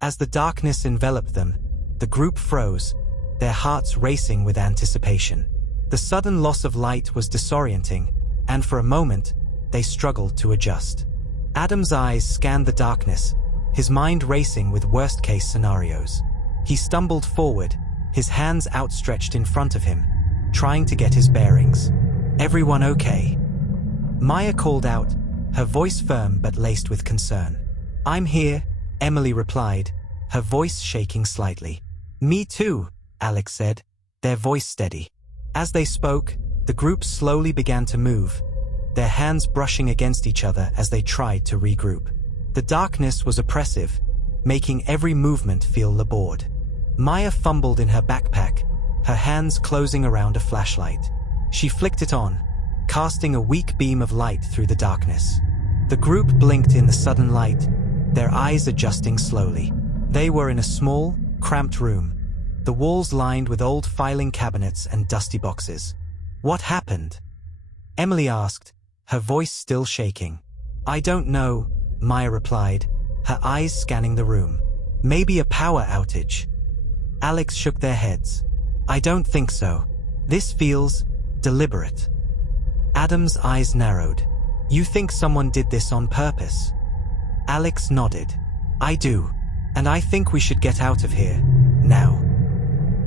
As the darkness enveloped them, the group froze, their hearts racing with anticipation. The sudden loss of light was disorienting, and for a moment, they struggled to adjust. Adam's eyes scanned the darkness, his mind racing with worst-case scenarios. He stumbled forward, his hands outstretched in front of him, trying to get his bearings. "Everyone okay?" Maya called out, her voice firm but laced with concern. "I'm here," Emily replied, her voice shaking slightly. "Me too," Alex said, their voice steady. As they spoke, the group slowly began to move, their hands brushing against each other as they tried to regroup. The darkness was oppressive, making every movement feel labored. Maya fumbled in her backpack, her hands closing around a flashlight. She flicked it on, casting a weak beam of light through the darkness. The group blinked in the sudden light, their eyes adjusting slowly. They were in a small, cramped room, the walls lined with old filing cabinets and dusty boxes. "What happened?" Emily asked, her voice still shaking. "I don't know," Maya replied, her eyes scanning the room. "Maybe a power outage." Alex shook their heads. "I don't think so. This feels deliberate." Adam's eyes narrowed. "You think someone did this on purpose?" Alex nodded. "I do. And I think we should get out of here, now."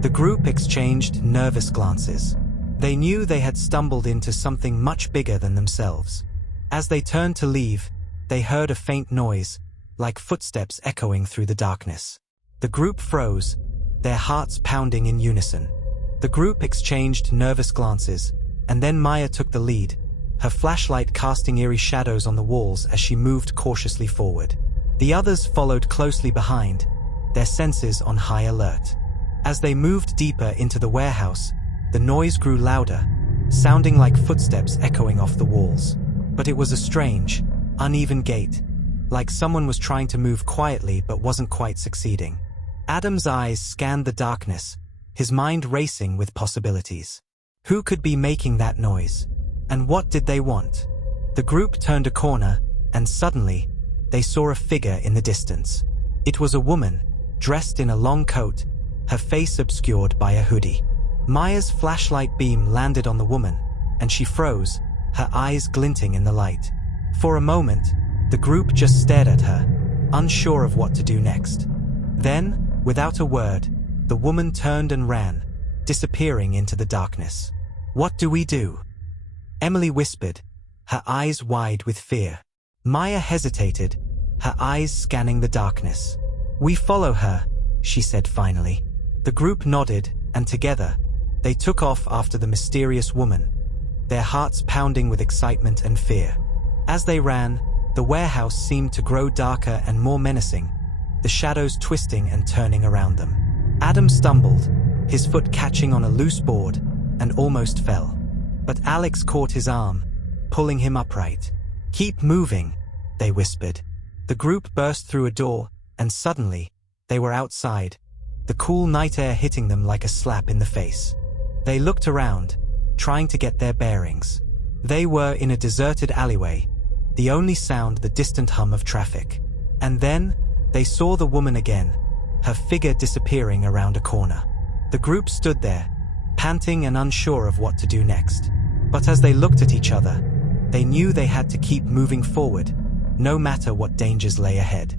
The group exchanged nervous glances. They knew they had stumbled into something much bigger than themselves. As they turned to leave, they heard a faint noise, like footsteps echoing through the darkness. The group froze, their hearts pounding in unison. The group exchanged nervous glances, and then Maya took the lead, her flashlight casting eerie shadows on the walls as she moved cautiously forward. The others followed closely behind, their senses on high alert. As they moved deeper into the warehouse, the noise grew louder, sounding like footsteps echoing off the walls. But it was a strange, uneven gait, like someone was trying to move quietly but wasn't quite succeeding. Adam's eyes scanned the darkness, his mind racing with possibilities. Who could be making that noise? And what did they want? The group turned a corner, and suddenly, they saw a figure in the distance. It was a woman, dressed in a long coat, her face obscured by a hoodie. Maya's flashlight beam landed on the woman, and she froze, her eyes glinting in the light. For a moment, the group just stared at her, unsure of what to do next. Then, without a word, the woman turned and ran, disappearing into the darkness. "What do we do?" Emily whispered, her eyes wide with fear. Maya hesitated, her eyes scanning the darkness. "We follow her," she said finally. The group nodded, and together, they took off after the mysterious woman, their hearts pounding with excitement and fear. As they ran, the warehouse seemed to grow darker and more menacing, the shadows twisting and turning around them. Adam stumbled, his foot catching on a loose board, and almost fell. But Alex caught his arm, pulling him upright. "Keep moving," they whispered. The group burst through a door, and suddenly, they were outside, the cool night air hitting them like a slap in the face. They looked around, trying to get their bearings. They were in a deserted alleyway, the only sound the distant hum of traffic. And then, they saw the woman again, her figure disappearing around a corner. The group stood there, panting and unsure of what to do next. But as they looked at each other, they knew they had to keep moving forward, no matter what dangers lay ahead.